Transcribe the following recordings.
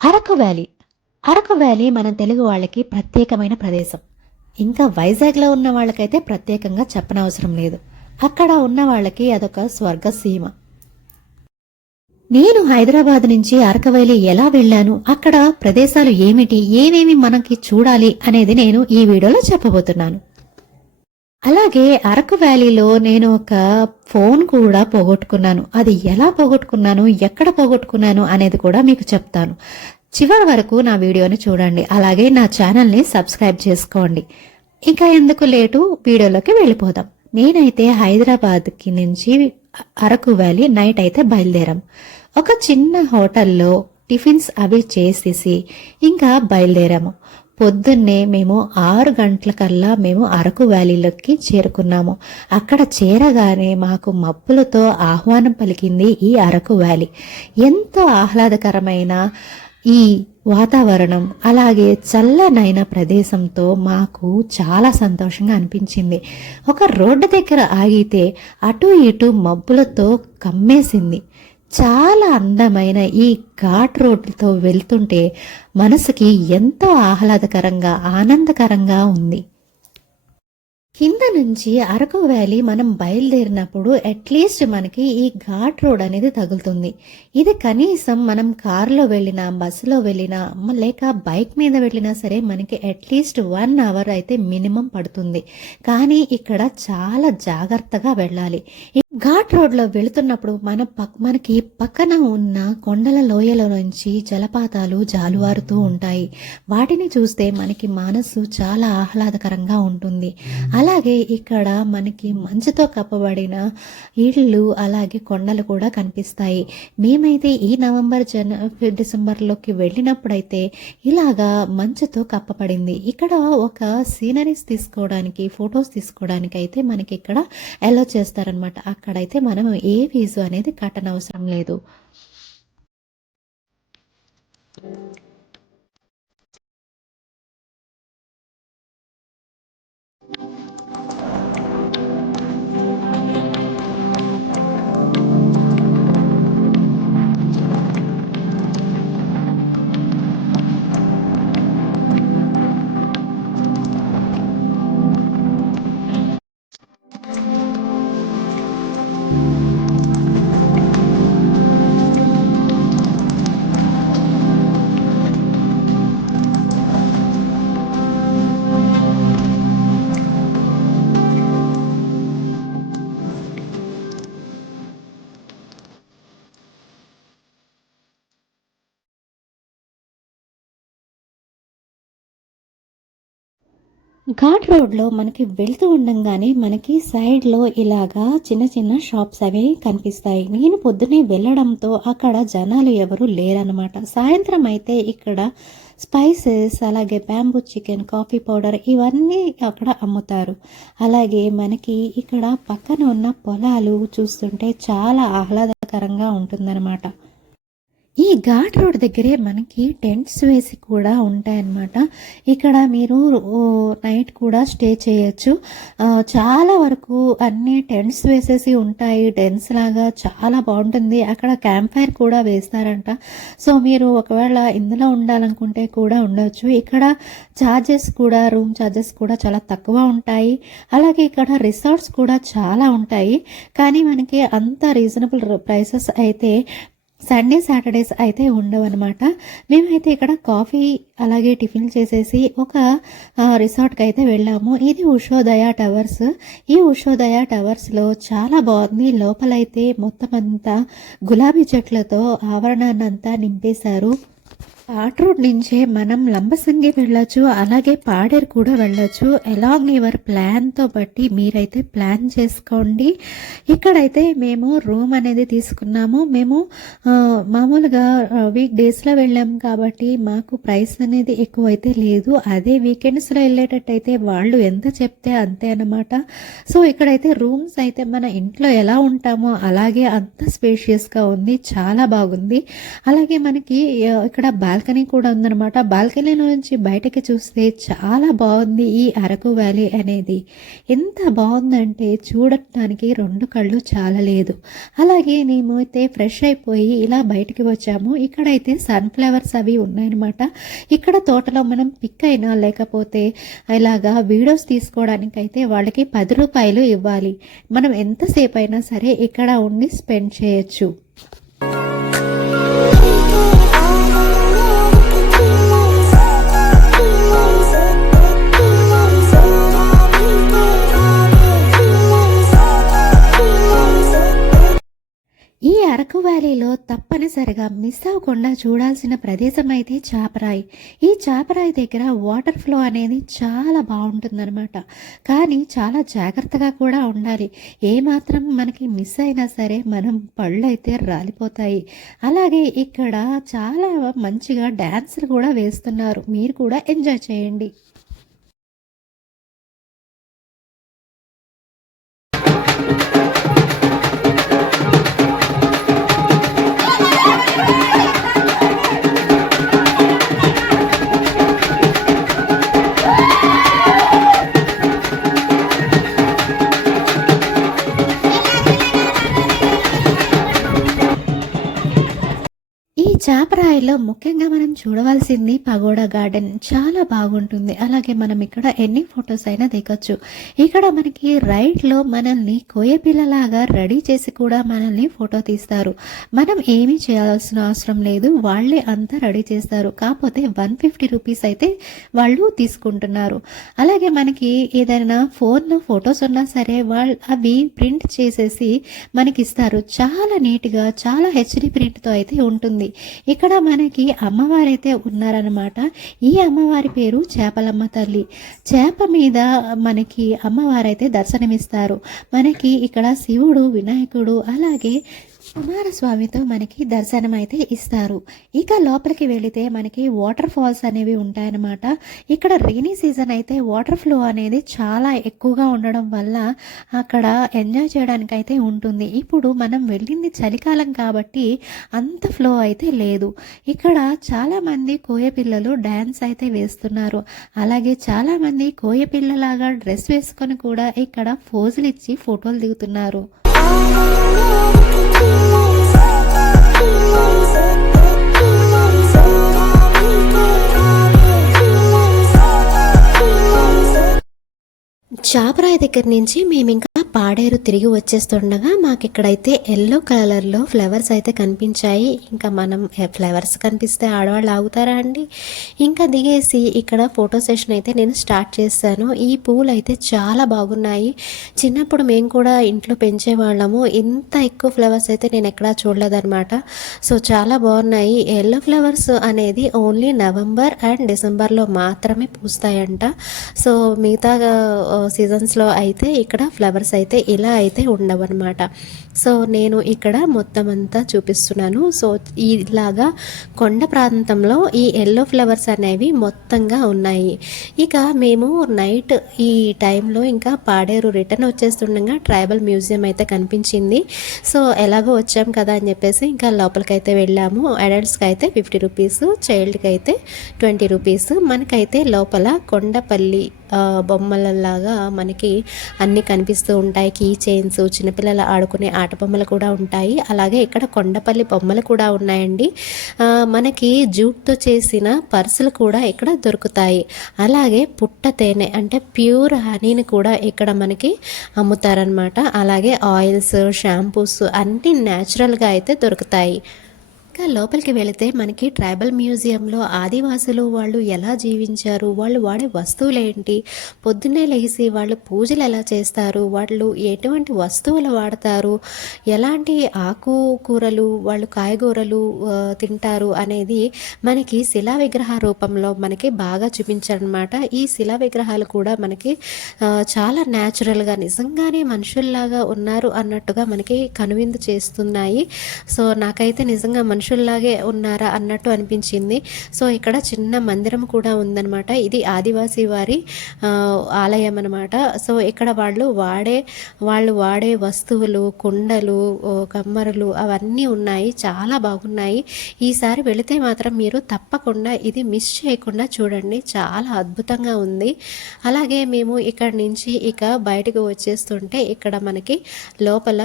Araku valley. Araku valley మన తెలుగు వాళ్ళకి ప్రత్యేకమైన ప్రదేశం. ఇంకా వైజాగ్లో ఉన్న వాళ్ళకైతే ప్రత్యేకంగా చెప్పనవసరం లేదు. అక్కడ ఉన్న వాళ్ళకి అదొక స్వర్గసీమ. నేను హైదరాబాద్ నుంచి అరకు వ్యాలీ ఎలా వెళ్ళాను, అక్కడ ప్రదేశాలు ఏమిటి, ఏమేమి మనకి చూడాలి అనేది నేను ఈ వీడియోలో చెప్పబోతున్నాను. అలాగే అరకు వ్యాలీలో నేను ఒక ఫోన్ కూడా పోగొట్టుకున్నాను. అది ఎలా పోగొట్టుకున్నాను, ఎక్కడ పోగొట్టుకున్నాను అనేది కూడా మీకు చెప్తాను. చివరి వరకు నా వీడియోని చూడండి. అలాగే నా ఛానల్ని సబ్స్క్రైబ్ చేసుకోండి. ఇంకా ఎందుకు లేటు, వీడియోలోకి వెళ్ళిపోదాం. నేనైతే హైదరాబాద్కి నుంచి అరకు వ్యాలీ నైట్ అయితే బయలుదేరాం. ఒక చిన్న హోటల్లో టిఫిన్స్ అవి చేసేసి ఇంకా బయలుదేరాము. పొద్దున్నే మేము 6 గంటలకల్లా మేము అరకు వ్యాలీలోకి చేరుకున్నాము. అక్కడ చేరగానే మాకు మబ్బులతో ఆహ్వానం పలికింది ఈ అరకు వ్యాలీ. ఎంతో ఆహ్లాదకరమైన ఈ వాతావరణం, అలాగే చల్లనైన ప్రదేశంతో మాకు చాలా సంతోషంగా అనిపించింది. ఒక రోడ్డు దగ్గర ఆగితే అటు ఇటు మబ్బులతో కమ్మేసింది. చాలా అందమైన ఈ ఘాట్ రోడ్లతో వెళ్తుంటే మనసుకి ఎంతో ఆహ్లాదకరంగా, ఆనందకరంగా ఉంది. కింద నుంచి అరకు వ్యాలీ మనం బయలుదేరినప్పుడు అట్లీస్ట్ మనకి ఈ ఘాట్ రోడ్ అనేది తగులుతుంది. ఇది కనీసం మనం కారులో వెళ్ళినా, బస్సులో వెళ్ళినా, లేక బైక్ మీద వెళ్ళినా సరే మనకి అట్లీస్ట్ 1 అవర్ అయితే మినిమం పడుతుంది. కానీ ఇక్కడ చాలా జాగ్రత్తగా వెళ్ళాలి. ఈ ఘాట్ రోడ్లో వెళుతున్నప్పుడు మనకి పక్కన ఉన్న కొండల లోయల నుంచి జలపాతాలు జాలువారుతూ ఉంటాయి. వాటిని చూస్తే మనకి మనసు చాలా ఆహ్లాదకరంగా ఉంటుంది. అలాగే ఇక్కడ మనకి మంచుతో కప్పబడిన ఇళ్ళు, అలాగే కొండలు కూడా కనిపిస్తాయి. మేమైతే ఈ డిసెంబర్లోకి వెళ్ళినప్పుడైతే ఇలాగా మంచుతో కప్పబడింది. ఇక్కడ ఒక సీనరీస్ తీసుకోవడానికి, ఫొటోస్ తీసుకోవడానికి అయితే మనకి ఇక్కడ అలో చేస్తారనమాట. అక్కడైతే మనం ఏ ఫీజు అనేది కట్టనవసరం లేదు. ఘాట్ రోడ్లో మనకి వెళ్తూ ఉండంగానే మనకి సైడ్లో ఇలాగా చిన్న చిన్న షాప్స్ అవి కనిపిస్తాయి. నేను పొద్దునే వెళ్ళడంతో అక్కడ జనాలు ఎవరు లేరనమాట. సాయంత్రం అయితే ఇక్కడ స్పైసెస్, అలాగే బ్యాంబూ చికెన్, కాఫీ పౌడర్ ఇవన్నీ అక్కడ అమ్ముతారు. అలాగే మనకి ఇక్కడ పక్కన ఉన్న పొలాలు చూస్తుంటే చాలా ఆహ్లాదకరంగా ఉంటుందన్నమాట. ఈ ఘాట్ రోడ్ దగ్గరే మనకి టెంట్స్ వేసి కూడా ఉంటాయన్నమాట. ఇక్కడ మీరు నైట్ కూడా స్టే చేయొచ్చు. చాలా వరకు అన్ని టెంట్స్ వేసేసి ఉంటాయి. టెంట్స్ లాగా చాలా బాగుంటుంది. అక్కడ క్యాంప్ ఫైర్ కూడా వేస్తారంట. సో మీరు ఒకవేళ ఇందులో ఉండాలనుకుంటే కూడా ఉండవచ్చు. ఇక్కడ రూమ్ ఛార్జెస్ కూడా చాలా తక్కువ ఉంటాయి. అలాగే ఇక్కడ రిసార్ట్స్ కూడా చాలా ఉంటాయి. కానీ మనకి అంత రీజనబుల్ ప్రైసెస్ అయితే సండే సాటర్డేస్ అయితే ఉండవు అనమాట. మేమైతే ఇక్కడ కాఫీ అలాగే టిఫిన్ చేసేసి ఒక రిసార్ట్కి అయితే వెళ్ళాము. ఇది ఉషోదయ టవర్స్. ఈ ఉషోదయ టవర్స్లో చాలా బాగుంది. లోపలైతే మొత్తం అంతా గులాబీ చెట్లతో ఆవరణాన్ని అంతా నింపేశారు. ఘాట్ రోడ్ నుంచే మనం లంబసింగి వెళ్ళొచ్చు, అలాగే పాడేరు కూడా వెళ్ళొచ్చు. అలాంగ్ యువర్ ప్లాన్తో బట్టి మీరైతే ప్లాన్ చేసుకోండి. ఇక్కడైతే మేము రూమ్ అనేది తీసుకున్నాము. మేము మామూలుగా వీక్ డేస్లో వెళ్ళాము కాబట్టి మాకు ప్రైస్ అనేది ఎక్కువైతే లేదు. అదే వీకెండ్స్లో వెళ్ళేటట్టయితే వాళ్ళు ఎంత చెప్తే అంతే అన్నమాట. సో ఇక్కడైతే రూమ్స్ అయితే మన ఇంట్లో ఎలా ఉంటామో అలాగే అంత స్పేషియస్గా ఉంది, చాలా బాగుంది. అలాగే మనకి ఇక్కడ బాల్కనీ కూడా ఉందన్నమాట. బాల్కనీలో నుంచి బయటకి చూస్తే చాలా బాగుంది ఈ అరకు వ్యాలీ అనేది. ఎంత బాగుందంటే చూడటానికి 2 కళ్ళు చాలలేదు. అలాగే మేమైతే ఫ్రెష్ అయిపోయి ఇలా బయటికి వచ్చాము. ఇక్కడైతే సన్‌ఫ్లవర్స్ అవి ఉన్నాయన్నమాట. ఇక్కడ తోటలో మనం పిక్ అయినా లేకపోతే ఇలాగా వీడియోస్ తీసుకోవడానికైతే వాళ్ళకి ₹10 ఇవ్వాలి. మనం ఎంతసేపు అయినా సరే ఇక్కడ ఉండి స్పెండ్ చేయొచ్చు. ఈ అరకు వ్యాలీలో తప్పనిసరిగా మిస్ అవ్వకుండా చూడాల్సిన ప్రదేశం అయితే చాపరాయి. ఈ చాపరాయి దగ్గర వాటర్ ఫ్లో అనేది చాలా బాగుంటుందన్నమాట. కానీ చాలా జాగ్రత్తగా కూడా ఉండాలి. ఏమాత్రం మనకి మిస్ అయినా సరే మనం పళ్ళు అయితే రాలిపోతాయి. అలాగే ఇక్కడ చాలా మంచిగా డ్యాన్సులు కూడా వేస్తున్నారు. మీరు కూడా ఎంజాయ్ చేయండి. ఈ చాపరాయిలో ముఖ్యంగా మనం చూడవలసింది పగోడా గార్డెన్. చాలా బాగుంటుంది. అలాగే మనం ఇక్కడ ఎన్ని ఫొటోస్ అయినా దిగొచ్చు. ఇక్కడ మనకి రైడ్లో మనల్ని కోయపిల్లలాగా రెడీ చేసి కూడా మనల్ని ఫోటో తీస్తారు. మనం ఏమీ చేయాల్సిన అవసరం లేదు. వాళ్ళే అంతా రెడీ చేస్తారు. కాకపోతే ₹150 అయితే వాళ్ళు తీసుకుంటున్నారు. అలాగే మనకి ఏదైనా ఫోన్లో ఫొటోస్ ఉన్నా సరే వాళ్ళు అవి ప్రింట్ చేసేసి మనకిస్తారు. చాలా నీట్గా చాలా హెచ్డి ప్రింట్తో అయితే ఉంటుంది. ఇక్కడ మనకి అమ్మవారైతే ఉన్నారనమాట. ఈ అమ్మవారి పేరు చేపలమ్మ తల్లి. చేప మీద మనకి అమ్మవారైతే దర్శనమిస్తారు. మనకి ఇక్కడ శివుడు, వినాయకుడు అలాగే కుమారస్వామితో మనకి దర్శనం అయితే ఇస్తారు. ఇక లోపలికి వెళితే మనకి వాటర్ ఫాల్స్ అనేవి ఉంటాయన్నమాట. ఇక్కడ రెయినీ సీజన్ అయితే వాటర్ ఫ్లో అనేది చాలా ఎక్కువగా ఉండడం వల్ల అక్కడ ఎంజాయ్ చేయడానికి అయితే ఉంటుంది. ఇప్పుడు మనం వెళ్ళింది చలికాలం కాబట్టి అంత ఫ్లో అయితే లేదు. ఇక్కడ చాలామంది కోయపిల్లలు డ్యాన్స్ అయితే వేస్తున్నారు. అలాగే చాలామంది కోయపిల్లలాగా డ్రెస్ వేసుకొని కూడా ఇక్కడ పోజులు ఇచ్చి ఫోటోలు దిగుతున్నారు. చాపరాయి దగ్గర నుంచి మేము ఇంకా పాడేరు తిరిగి వచ్చేస్తుండగా మాకు ఇక్కడైతే ఎల్లో కలర్లో ఫ్లవర్స్ అయితే కనిపించాయి. ఇంకా మనం ఫ్లవర్స్ కనిపిస్తే ఆడవాళ్ళు ఆగుతారా అండి? ఇంకా దిగేసి ఇక్కడ ఫోటో సెషన్ అయితే నేను స్టార్ట్ చేశాను. ఈ పూలు అయితే చాలా బాగున్నాయి. చిన్నప్పుడు మేము కూడా ఇంట్లో పెంచేవాళ్ళము. ఇంత ఎక్కువ ఫ్లవర్స్ అయితే నేను ఎక్కడా చూడలేదన్నమాట. సో చాలా బాగున్నాయి. ఎల్లో ఫ్లవర్స్ అనేది ఓన్లీ నవంబర్ అండ్ డిసెంబర్లో మాత్రమే పూస్తాయంట. సో మిగతా సీజన్స్లో అయితే ఇక్కడ ఫ్లవర్స్ అయితే ఇలా అయితే ఉండవన్నమాట. సో నేను ఇక్కడ మొత్తం అంతా చూపిస్తున్నాను. సో ఇలాగా కొండ ప్రాంతంలో ఈ ఎల్లో ఫ్లవర్స్ అనేవి మొత్తంగా ఉన్నాయి. ఇక మేము నైట్ ఈ టైంలో ఇంకా పాడేరు రిటర్న్ వచ్చేస్తుండగా ట్రైబల్ మ్యూజియం అయితే కనిపించింది. సో ఎలాగో వచ్చాం కదా అని చెప్పేసి ఇంకా లోపలికైతే వెళ్ళాము. అడల్ట్స్కి అయితే ₹50, చైల్డ్కి అయితే ₹20. మనకైతే లోపల కొండపల్లి బొమ్మలలాగా మనకి అన్నీ కనిపిస్తూ ఉంటాయి. కీ చైన్స్, చిన్నపిల్లలు ఆడుకునే ఆట బొమ్మలు కూడా ఉంటాయి. అలాగే ఇక్కడ కొండపల్లి బొమ్మలు కూడా ఉన్నాయండి. మనకి జూట్తో చేసిన పర్సులు కూడా ఇక్కడ దొరుకుతాయి. అలాగే పుట్ట తేనె అంటే ప్యూర్ హనీని కూడా ఇక్కడ మనకి అమ్ముతారనమాట. అలాగే ఆయిల్స్, షాంపూస్ అన్నీ న్యాచురల్గా అయితే దొరుకుతాయి. ఇంకా లోపలికి వెళితే మనకి ట్రైబల్ మ్యూజియంలో ఆదివాసులు వాళ్ళు ఎలా జీవించారు, వాళ్ళు వాడే వస్తువులు ఏంటి, పొద్దున్నే లేచి వాళ్ళు పూజలు ఎలా చేస్తారు, వాళ్ళు ఎటువంటి వస్తువులు వాడతారు, ఎలాంటి ఆకుకూరలు వాళ్ళు కాయగూరలు తింటారు అనేది మనకి శిలా విగ్రహ రూపంలో మనకి బాగా చూపించారనమాట. ఈ శిలా విగ్రహాలు కూడా మనకి చాలా న్యాచురల్గా నిజంగానే మనుషుల్లాగా ఉన్నారు అన్నట్టుగా మనకి కనువిందు చేస్తున్నాయి. సో నాకైతే నిజంగా మనుషులు మనుషుల్లాగే ఉన్నారా అన్నట్టు అనిపించింది. సో ఇక్కడ చిన్న మందిరం కూడా ఉందన్నమాట. ఇది ఆదివాసీ వారి ఆలయం అనమాట. సో ఇక్కడ వాళ్ళు వాడే వస్తువులు, కుండలు, కమ్మరులు అవన్నీ ఉన్నాయి. చాలా బాగున్నాయి. ఈసారి వెళితే మాత్రం మీరు తప్పకుండా ఇది మిస్ చేయకుండా చూడండి. చాలా అద్భుతంగా ఉంది. అలాగే మేము ఇక్కడ నుంచి ఇక బయటకు వచ్చేస్తుంటే ఇక్కడ మనకి లోపల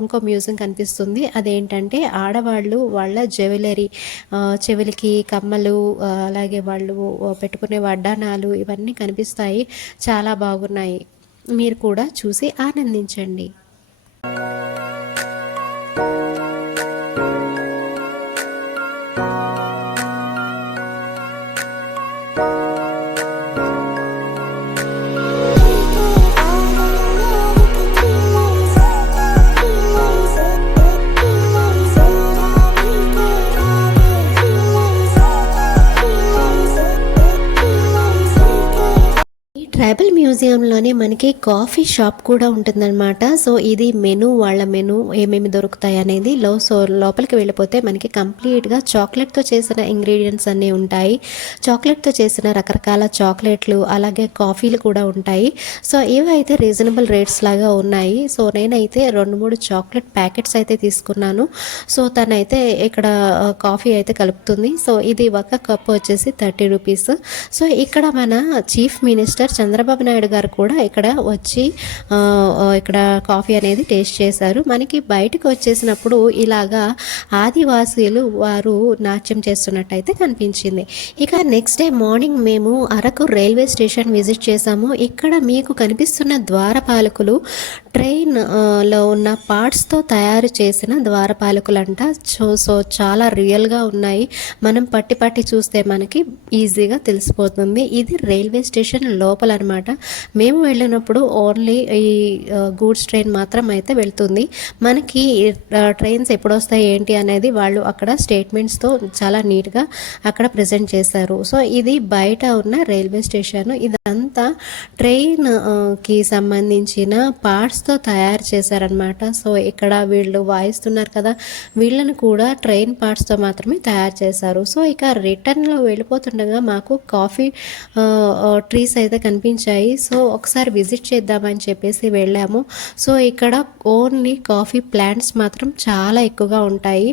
ఇంకో మ్యూజియం కనిపిస్తుంది. అదేంటంటే ఆడవాళ్ళు వాళ్ళ జ్యువెలరీ, చెవులకి కమ్మలు, అలాగే వాళ్ళు పెట్టుకునే వడ్డానాలు ఇవన్నీ కనిపిస్తాయి. చాలా బాగున్నాయి. మీరు కూడా చూసి ఆనందించండి. ట్రైబల్ మ్యూజియంలోనే మనకి కాఫీ షాప్ కూడా ఉంటుందన్నమాట. సో ఇది వాళ్ళ మెనూ ఏమేమి దొరుకుతాయి అనేది సో లోపలికి వెళ్ళిపోతే మనకి కంప్లీట్గా చాక్లెట్తో చేసిన ఇంగ్రీడియంట్స్ అన్నీ ఉంటాయి. చాక్లెట్తో చేసిన రకరకాల చాక్లెట్లు, అలాగే కాఫీలు కూడా ఉంటాయి. సో ఇవైతే రీజనబుల్ రేట్స్ లాగా ఉన్నాయి. సో నేనైతే 2-3 చాక్లెట్ ప్యాకెట్స్ అయితే తీసుకున్నాను. సో తనైతే ఇక్కడ కాఫీ అయితే కలుపుతుంది. సో ఇది ఒక కప్ వచ్చేసి 30 రూపీస్. సో ఇక్కడ మన చీఫ్ మినిస్టర్ చంద్రబాబు నాయుడు గారు కూడా ఇక్కడ వచ్చి ఇక్కడ కాఫీ అనేది టేస్ట్ చేశారు. మనకి బయటకు వచ్చేసినప్పుడు ఇలాగా ఆదివాసీలు వారు నాట్యం చేస్తున్నట్టయితే కనిపించింది. ఇక నెక్స్ట్ డే మార్నింగ్ మేము అరకు రైల్వే స్టేషన్ విజిట్ చేసాము. ఇక్కడ మీకు కనిపిస్తున్న ద్వారపాలకులు ట్రైన్లో ఉన్న పార్ట్స్తో తయారు చేసిన ద్వారపాలకులు అంట. సో చాలా రియల్గా ఉన్నాయి. మనం పట్టి చూస్తే మనకి ఈజీగా తెలిసిపోతుంది. ఇది రైల్వే స్టేషన్ లోపల అనమాట. మేము వెళ్ళినప్పుడు ఓన్లీ ఈ గూడ్స్ ట్రైన్ మాత్రం అయితే వెళ్తుంది. మనకి ట్రైన్స్ ఎప్పుడు వస్తాయి ఏంటి అనేది వాళ్ళు అక్కడ స్టేట్మెంట్స్తో చాలా నీట్గా అక్కడ ప్రజెంట్ చేశారు. సో ఇది బయట ఉన్న రైల్వే స్టేషన్. ఇదంతా ట్రైన్కి సంబంధించిన పార్ట్స్తో తయారు చేశారనమాట. సో ఇక్కడ వీళ్ళు వాయిస్తున్నారు కదా, వీళ్ళని కూడా ట్రైన్ పార్ట్స్తో మాత్రమే తయారు చేశారు. సో ఇక రిటర్న్లో వెళ్ళిపోతుండగా మాకు కాఫీ ట్రీస్ అయితే కనిపించాయి. సో ఒకసారి విజిట్ చేద్దామని చెప్పేసి వెళ్ళాము. సో ఇక్కడ ఓన్లీ కాఫీ ప్లాంట్స్ మాత్రం చాలా ఎక్కువగా ఉంటాయి.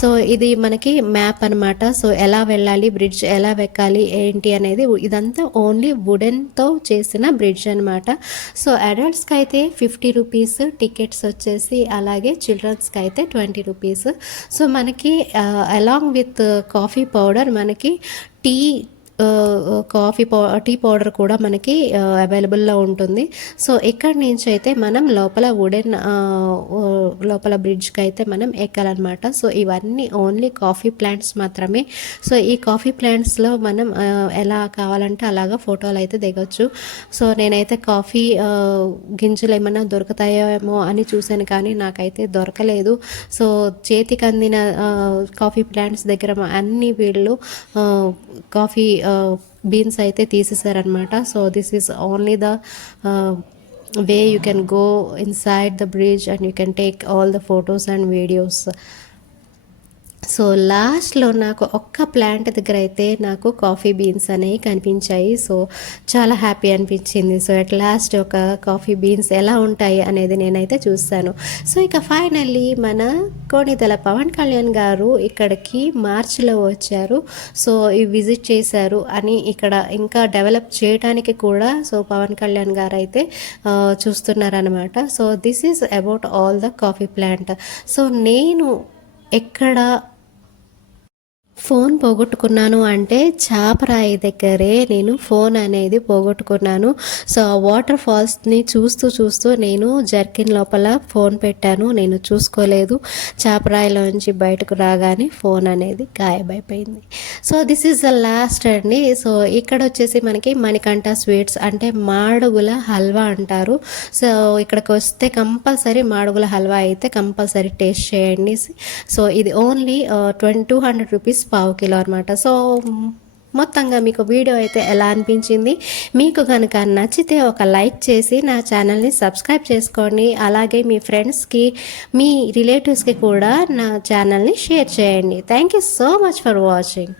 సో ఇది మనకి మ్యాప్ అనమాట. సో ఎలా వెళ్ళాలి, బ్రిడ్జ్ ఎలా ఎక్కాలి ఏంటి అనేది, ఇదంతా ఓన్లీ వుడెన్తో చేసిన బ్రిడ్జ్ అనమాట. సో అడల్ట్స్కి అయితే 50 రూపీస్ టికెట్స్ వచ్చేసి, అలాగే చిల్డ్రన్స్కి అయితే 20 రూపీస్. సో మనకి అలాంగ్ విత్ కాఫీ పౌడర్ మనకి టీ టీ పౌడర్ కూడా మనకి అవైలబుల్లో ఉంటుంది. సో ఇక్కడి నుంచి అయితే మనం లోపల లోపల బ్రిడ్జ్కి అయితే మనం ఎక్కాలన్నమాట. సో ఇవన్నీ ఓన్లీ కాఫీ ప్లాంట్స్ మాత్రమే. సో ఈ కాఫీ ప్లాంట్స్లో మనం ఎలా కావాలంటే అలాగా ఫోటోలు అయితే దిగొచ్చు. సో నేనైతే కాఫీ గింజలు ఏమన్నా దొరుకుతాయేమో అని చూశాను, కానీ నాకైతే దొరకలేదు. సో చేతికి అందిన కాఫీ ప్లాంట్స్ దగ్గర అన్ని వీళ్ళు కాఫీ బీన్స్ అయితే తీసేసారనమాట. So this is only the way you can go inside the bridge and you can take all the photos and videos. So లాస్ట్లో నాకు ఒక్క ప్లాంట్ దగ్గర అయితే నాకు కాఫీ బీన్స్ అనేవి కనిపించాయి. సో చాలా హ్యాపీ అనిపించింది. సో అట్ లాస్ట్ ఒక కాఫీ బీన్స్ ఎలా ఉంటాయి అనేది నేనైతే చూస్తాను. సో ఇక ఫైనల్లీ మన కొణిదెల పవన్ కళ్యాణ్ గారు ఇక్కడికి మార్చిలో వచ్చారు. సో ఈ విజిట్ చేశారు అని ఇక్కడ ఇంకా డెవలప్ చేయడానికి కూడా సో పవన్ కళ్యాణ్ గారు అయితే చూస్తున్నారనమాట. So this is about all the coffee plant. So నేను ఎక్కడ ఫోన్ పోగొట్టుకున్నాను అంటే చాపరాయి దగ్గరే నేను ఫోన్ అనేది పోగొట్టుకున్నాను. సో ఆ వాటర్ ఫాల్స్ని చూస్తూ నేను జర్కిన్ లోపల ఫోన్ పెట్టాను. నేను చూసుకోలేదు. చాపరాయిలోంచి బయటకు రాగానే ఫోన్ అనేది గాయమైపోయింది. So this is the last అండి. సో ఇక్కడ వచ్చేసి మనకి మణికంఠ స్వీట్స్ అంటే మాడుగుల హల్వా అంటారు. సో ఇక్కడికి వస్తే కంపల్సరీ మాడుగుల హల్వా అయితే కంపల్సరీ టేస్ట్ చేయండి. సో ఇది ఓన్లీ 200 రూపీస్ పావు కిలో అనమాట. సో మొత్తంగా మీకు వీడియో అయితే ఎలా అనిపించింది? మీకు కనుక నచ్చితే ఒక లైక్ చేసి నా ఛానల్ని సబ్స్క్రైబ్ చేసుకోండి. అలాగే మీ ఫ్రెండ్స్కి, మీ రిలేటివ్స్కి కూడా నా ఛానల్ని షేర్ చేయండి. Thank you so much for watching.